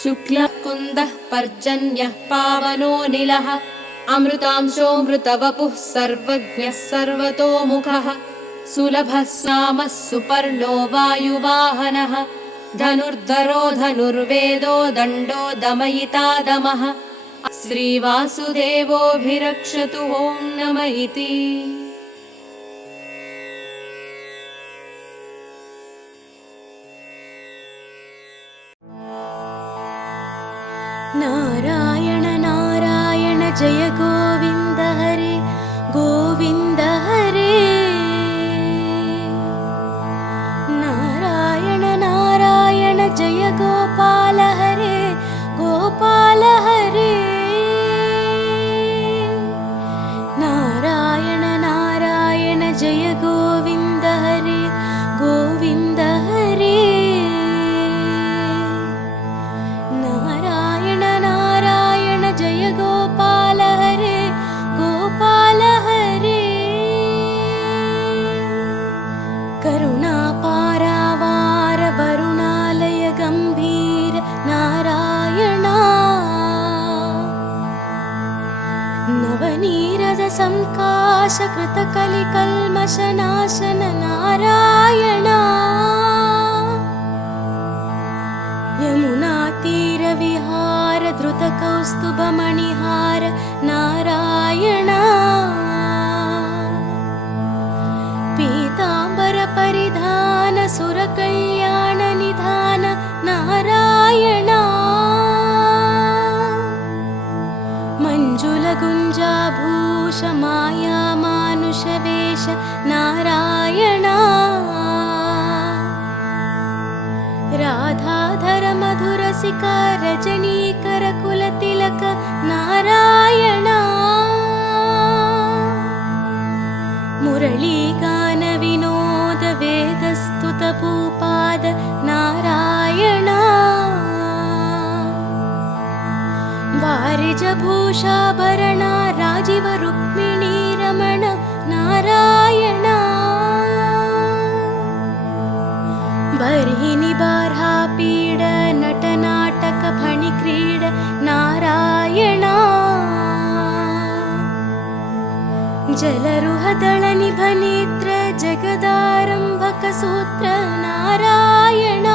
शुक्लकुन्दः पर्जन्यः पावनोऽनिलः अमृतांशोऽमृतवपुः सर्वज्ञः सर्वतोमुखः सुलभः नामः सुपर्णो वायुवाहनः धनुर्धरो धनुर्वेदो दण्डो दमयिता दमः श्रीवासुदेवोऽभिरक्षतु ॐ नम इति। नारायण नारायण जय गोविन्द हरे गोविन्द हरे। नारायण नारायण जय गोपाल हरे गोपाल हरे। नारायण नारायण जय गोविन्द हरे गोविन्द हरे। नारायण नारायण जय गोपाल हरे गोपाल हरे। करुणापारावार वरुणालय गम्भीर नारायण। नवनीरद संकाश कृतकलिकल्मषनाशन नारायण। यमुनातीरविहार धृतकौस्तुभमणिहार नारायण। पीताम्बरपरिधान सुरकल्याणनिधान नारायण। मञ्जुलगुञ्जाभूष मायामानुषवेश नारायण। राधाधर मधुरसिका रजनीकर कुलतिलक नारायण। मुरलीगान विनोद वेदस्तुत भूपाद नारायण। वारिजभूषाभरण राजीव रुक्मिणी रमण नारायण। बर्हिनि बार्हा पीड नटनाटक फणिक्रीड नारायण। जलरुहदळ निभनेत्र जगदारम्भक सूत्र नारायण।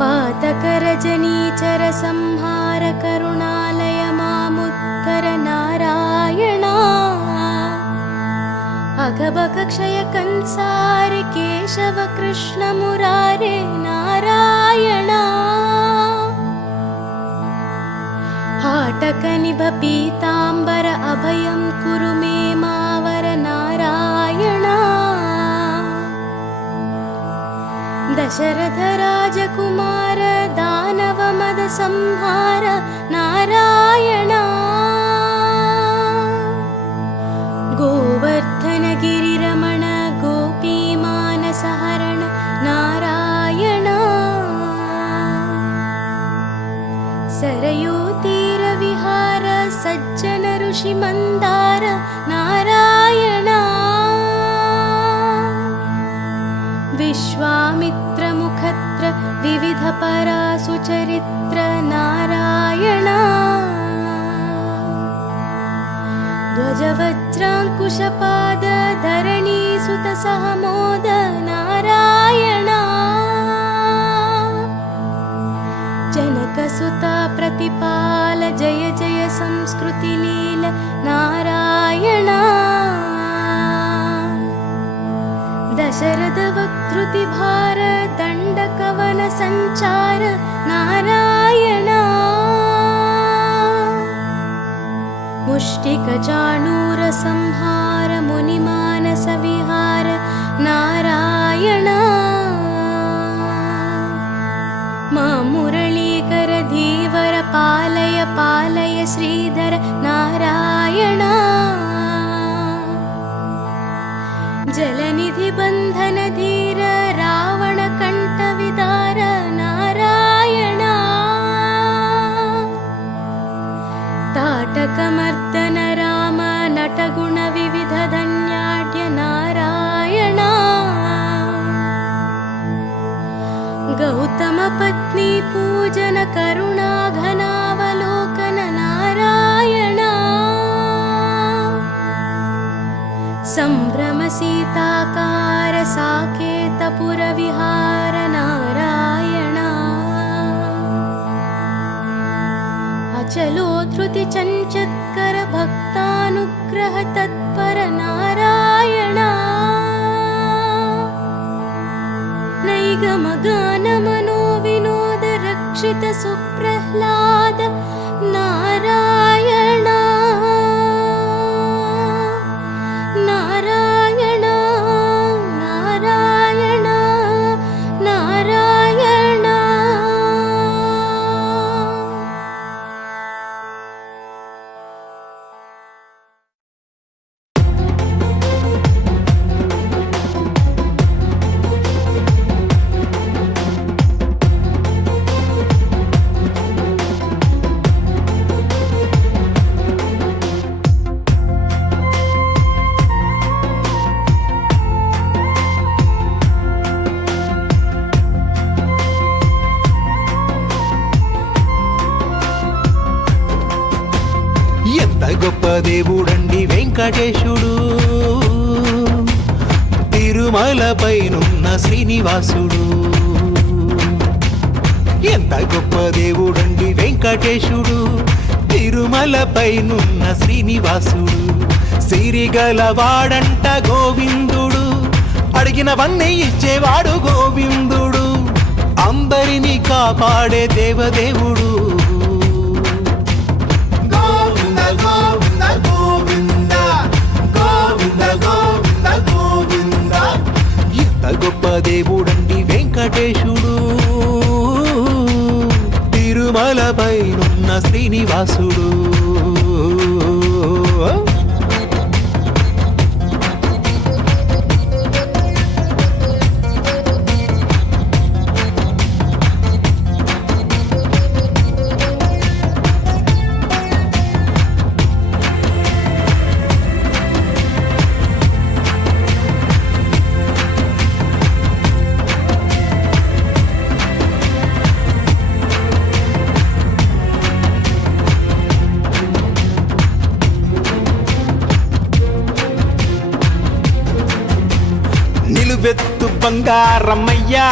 पातक रजनीचर संहार करुणालय मामुत्तर नारायण। अघबक क्षय कंसार केशव कृष्ण मुरारे नारायण। हाटक निभ पीताम्बर अभयं कुरु मे मावर नारायण। दशरथ राजकुमार दानव मद संहार नारायण। गोवर्धन गिरिरमण गोपीमानसहरण नारायण। सरयूतीरविहार सज्जन ऋषि मन्दार नारायण। विश्वामित्र मुखत्र विविध परासुचरित्र नारायण। ध्वजवज्राङ्कुशपाद धरणीसुत सहमोद नारायण। जनकसुता प्रतिपाल जय जय संस्कृति लील नारायण। दशरथ वक्तृति भार दंड कवन संचार नारायण। मुष्टिक चाणूर संहार मुनिमानस विहार नारायण। मा मुरलीकर धीवर पालय पालय श्रीधर नारायण। जलनिधि बंधन धीर रावण कंठ विदार नारायण। ताटकमर्दन राम नटगुण विविध धन्याढ्य नारायण। पूजन करुणा घनावलोकन नारायण संभ्रम सीताकार साकेतपुर विहार नारायण अचलो धृति चञ्चत्कर भक्तानुग्रह तत्पर नारायण नैगमगान मनो विनोद रक्षित सुप्रह्लाद नारायण नारायण नारायण नारायण ఎంత గొప్ప దేవుడండి వెంకటేశుడు, తిరుమలపైనున్న శ్రీనివాసుడు. ఎంత గొప్ప దేవుడండి వెంకటేశుడు, తిరుమలపైనున్న శ్రీనివాసుడు. సిరిగలవాడంట గోవిందుడు, అడిగినవన్నీ ఇచ్చేవాడు గోవిందుడు. అందరినీ కాపాడే దేవదేవుడు. గోవింద గోవింద గోవింద గోవింద గోవింద. ఎంత గొప్ప దేవుడండి వెంకటేశుడు, తిరుమలపైనున్న శ్రీనివాసుడు. నిలువెత్తు బంగారమయ్యా,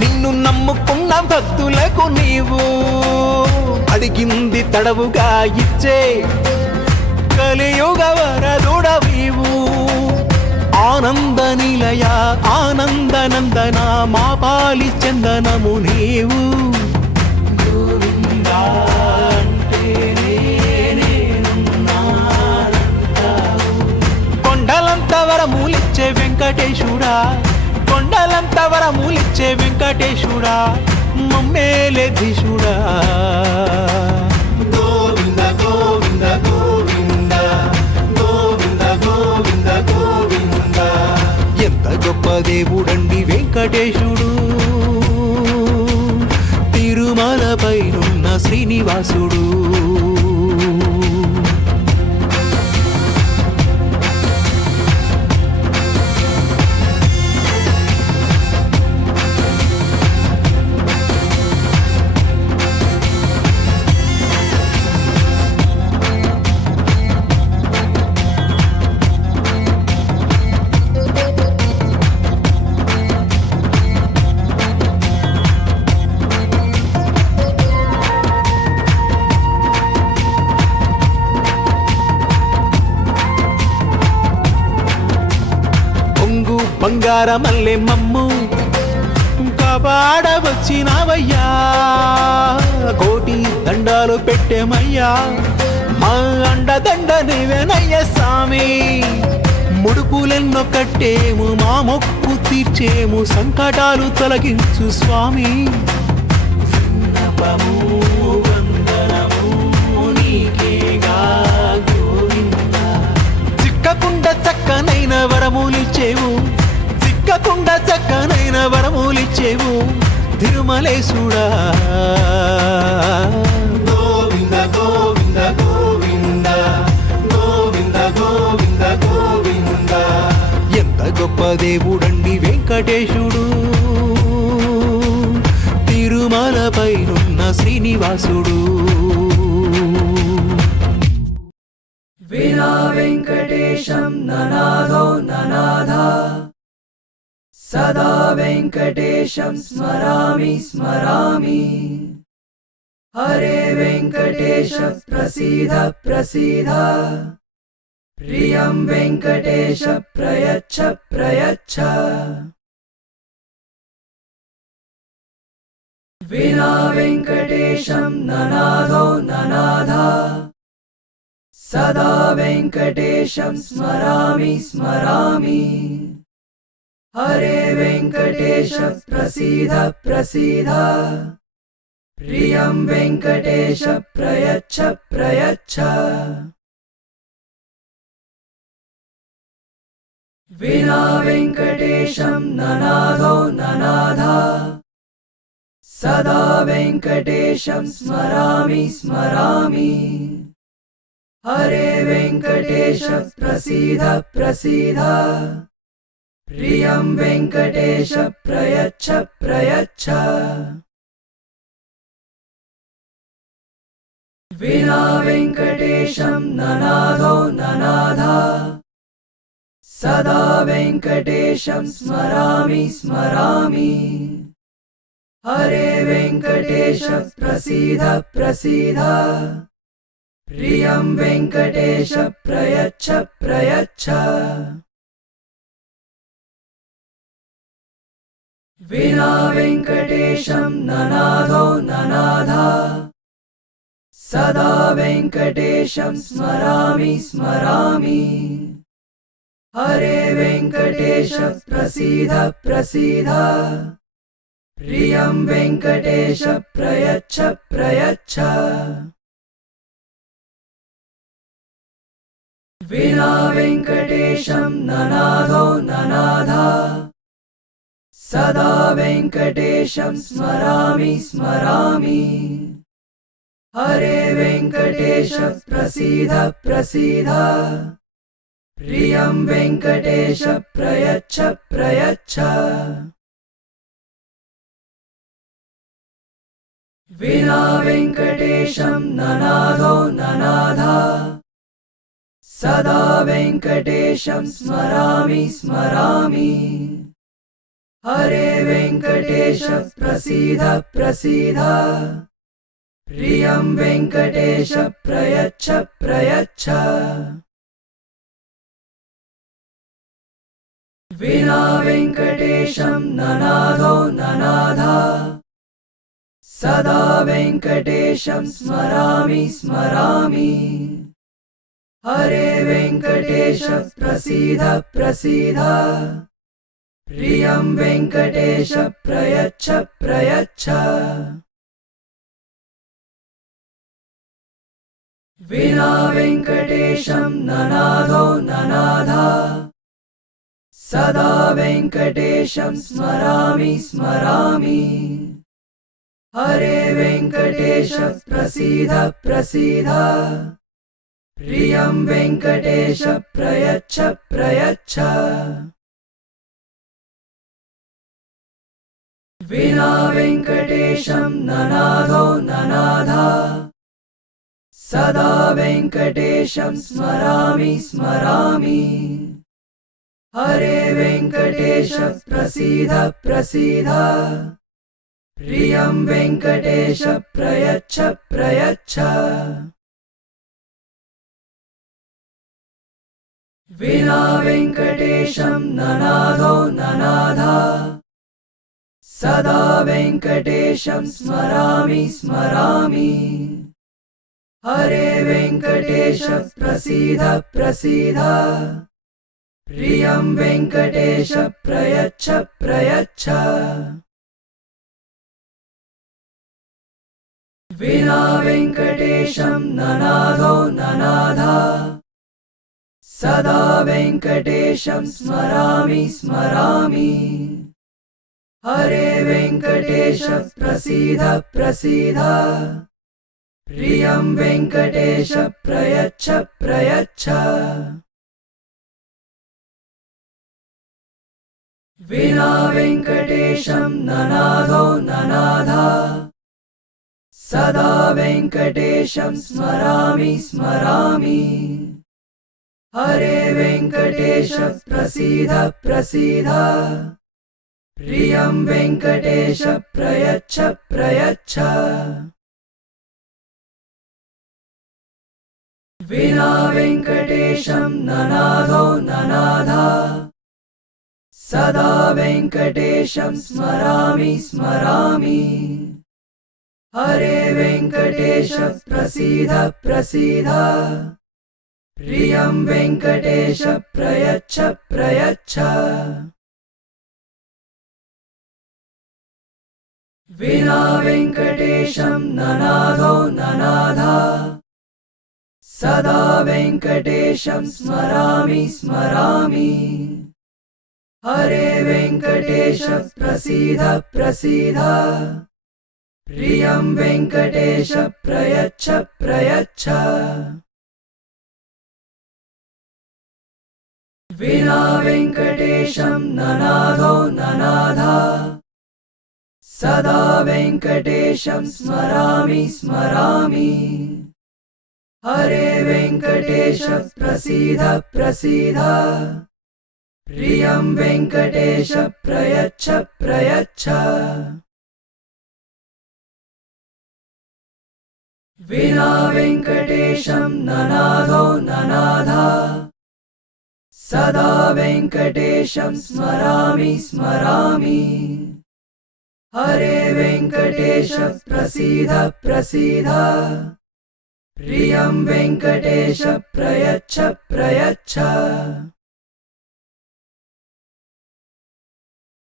నిన్ను నమ్ముకున్న భక్తులకు నీవు అడిగింది తడవుగా ఇచ్చే కలియుగ వరదుడవీవు. ఆనంద నిలయ ఆనందనందన మా పాలి చందనము నీవు. గోవిందా అంటేనే కొండలంత వరములిచ్చే వెంకటేశుడా, కొండలంత వరములిచ్చే వెంకటేశుడా, మమ్మేలే ధీశుడా. గోవింద గోవింద గోవింద గోవింద గోవింద గోవింద. ఎంత గొప్ప దేవుడండి వెంకటేశుడు, తిరుమలపైనున్న శ్రీనివాసుడు. బంగారమల్లె మమ్ము కాపాడవచ్చినావయ్యా, కోటి దండాలు పెట్టేమయ్యా, మా అండదండ నీవేనయ్య స్వామి. ముడుపులెన్నో కట్టేము, మా మొక్కు తీర్చేము, సంకటాలు తొలగించు స్వామి. విన్నపము వందనము నీకేగా గోవింద. చిక్కకుండా చక్కనైన వరములిచ్చేవు, చిక్కకుండా చక్కనైన వరములిచ్చేవు తిరుమలేశుడా. గోవింద గోవింద గోవింద గోవింద గోవింద గోవింద. ఎంత గొప్ప దేవుడండి వెంకటేశుడు, తిరు తిరుమలపైనున్న శ్రీనివాసుడు. వినా వెంకటేశం ననాథో ననాథా, సదా వెంకటేశం స్మరామి స్మరామి. హరే వెంకటేశ ప్రసీద ప్రసీద, ప్రియం వెంకటేశ ప్రయచ్చ ప్రయచ్చ. వినా వెంకటేశం ననాథో ననాథా, సదా వెంకటేశం స్మరామి స్మరామి. హరే వెంకటేశ ప్రసీద ప్రసీద, ప్రియం వెంకటేశ ప్రయచ్చ ప్రయచ్చ. వినా వెంకటేశం ననాథో ననాథా, సదా వెంకటేశం స్మరామి స్మరామి. హరే వెంకటేశ ప్రసీద ప్రసీద, ప్రియం వెంకటేశ ప్రయచ్చ ప్రయచ్చ. వినా వెంకటేశం ననాథో ననాథా, సదా వెంకటేశం స్మరామి స్మరామి. హరే వెంకటేశ ప్రసీద ప్రసీద, ప్రియం వెంకటేశ ప్రయచ్చ ప్రయచ్చ. వినా వెంకటేశం ననాథో ననాథా, సదా వెంకటేశం స్మరామి స్మరామి. హరే వెంకటేశ ప్రసీద ప్రసీద, ప్రియం వెంకటేశ ప్రయచ్చ ప్రయచ్చ. వినా వెంకటేశం ననాథో ననాథా, సదా వెంకటేశం స్మరామి స్మరామి. హరే వెంకటేశ ప్రసీద ప్రసీద, ప్రియం వెంకటేశ ప్రయచ్చ ప్రయచ్చ. వినా వెంకటేశం ననాథో ననాథా, సదా వెంకటేశం స్మరామి స్మరామి. హరే వెంకటేశ ప్రసీద ప్రసీద, ప్రియం వెంకటేశ ప్రయచ్చ ప్రయచ్చ. వినా వెంకటేశం ననాథో ననాథా, సదా వెంకటేశం స్మరామి స్మరామి. హరే వెంకటేశ ప్రసీద ప్రసీద, ప్రియం వెంకటేశ ప్రయచ్చ ప్రయచ్చ. వినా వెంకటేశం ననాథో ననాథా, సదా వెంకటేశం స్మరామి స్మరామి. హరే వెంకటేశ ప్రసీద ప్రసీద, ప్రియం వెంకటేశ ప్రయచ్చ ప్రయచ్చ. వినా వెంకటేశం ననాథో ననాథా, సదా వెంకటేశం స్మరామి స్మరామి. హరే వెంకటేశ ప్రసీద ప్రసీద, ప్రియం వెంకటేశ ప్రయచ్చ ప్రయచ్చ. వినా వెంకటేశం ననాథో ననాథా, సదా వెంకటేశం స్మరామి స్మరామి. హరే వెంకటేశ ప్రసీద ప్రసీద, ప్రియం వెంకటేశ ప్రయచ్చ ప్రయచ్చ. వినా వెంకటేశం ననాథో ననాథా, సదా వెంకటేశం స్మరామి స్మరామి. హరే వెంకటేశ ప్రసీద ప్రసీద, ప్రియం వెంకటేశ ప్రయచ్చ ప్రయచ్చ. विना वेङ्कटेशं ननादो ननादा सदा वेङ्कटेशं स्मरामि स्मरामि हरे वेङ्कटेश प्रसीद प्रसीद प्रियं वेङ्कटेश प्रयच्छ प्रयच्छ विना वेङ्कटेशं ननादो ननादा सदा वेङ्कटेशं स्मरामि स्मरामि हरे वेङ्कटेश प्रसीद प्रसीद प्रियं वेङ्कटेश प्रयच्छ प्रयच्छ विना वेङ्कटेशं ननादो ननादा सदा वेङ्कटेशं स्मरामि स्मरामि हरे वेङ्कटेश प्रसीद प्रसीद प्रियं वेङ्कटेश प्रयच्छ प्रयच्छ विना वेङ्कटेशं ननादो ननादा सदा वेङ्कटेशं स्मरामि स्मरामि हरे वेङ्कटेश प्रसीद प्रसीद प्रियं वेङ्कटेश प्रयच्छ प्रयच्छ विना वेङ्कटेशं ननादो ननादा सदा वेङ्कटेशं स्मरामि स्मरामि हरे वेङ्कटेश प्रसीद प्रसीद प्रियं वेङ्कटेश प्रयच्छ प्रयच्छ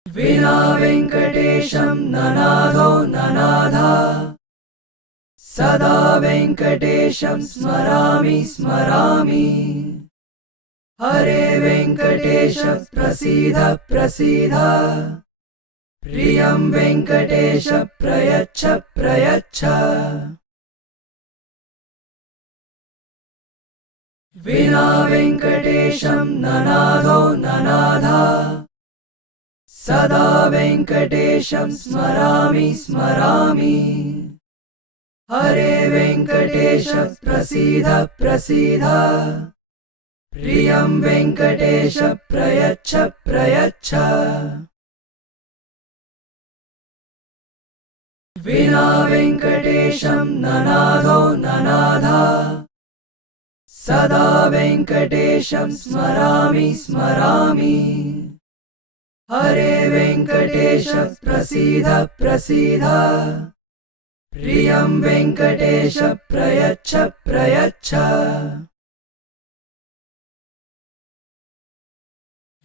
विना वेङ्कटेशं ननादो ननादा सदा वेङ्कटेशं स्मरामि स्मरामि हरे वेङ्कटेश प्रसीद प्रसीद प्रियं वेङ्कटेश प्रयच्छ प्रयच्छ विना वेङ्कटेशं ननादो ननादा सदा वेङ्कटेशं स्मरामि स्मरामि हरे वेङ्कटेश प्रसीद प्रसीद प्रियं वेङ्कटेश प्रयच्छ प्रयच्छ विना वेङ्कटेशं ननादो ननादा सदा वेङ्कटेशं स्मरामि स्मरामि हरे वेङ्कटेश प्रसीद प्रसीद प्रियं वेङ्कटेश प्रयच्छ प्रयच्छ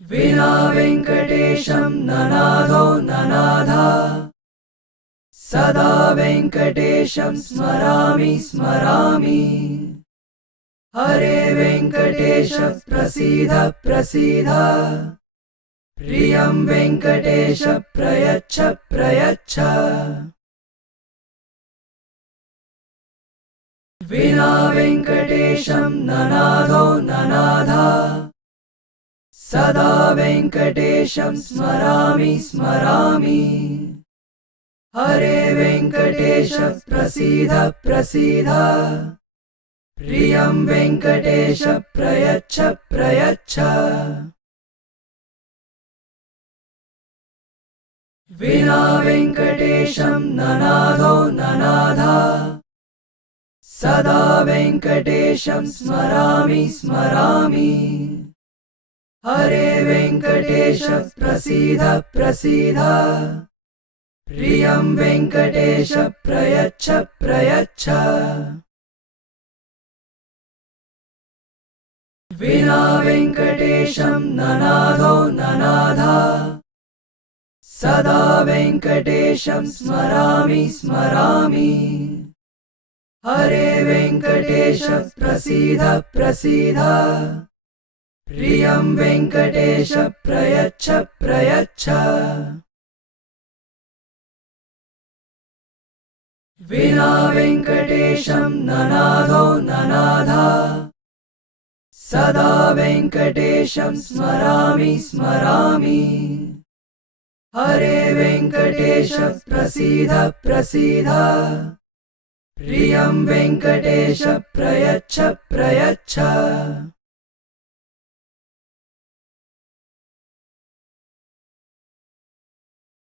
विना वेङ्कटेशं ननादो ननादा सदा वेङ्कटेशं स्मरामि स्मरामि हरे वेङ्कटेश प्रसीद प्रसीद प्रियं वेङ्कटेश प्रयच्छ प्रयच्छ विना वेङ्कटेशं ननादो ननादा सदा वेङ्कटेशं स्मरामि स्मरामि हरे वेङ्कटेश प्रसीद प्रसीद प्रियं वेङ्कटेश प्रयच्छ प्रयच्छ विना वेङ्कटेशं ननादो ननादा सदा वेङ्कटेशं स्मरामि स्मरामि हरे वेङ्कटेश प्रसीद प्रसीद प्रियं वेङ्कटेश प्रयच्छ प्रयच्छ विना वेङ्कटेशं ननादो ननादा सदा वेङ्कटेशं स्मरामि स्मरामि हरे वेङ्कटेश प्रसीद प्रसीद प्रियं वेङ्कटेश प्रयच्छ प्रयच्छ विना वेङ्कटेशं ननादो ननादा सदा वेङ्कटेशं स्मरामि स्मरामि हरे वेङ्कटेश प्रसीद प्रसीद प्रियं वेङ्कटेश प्रयच्छ प्रयच्छ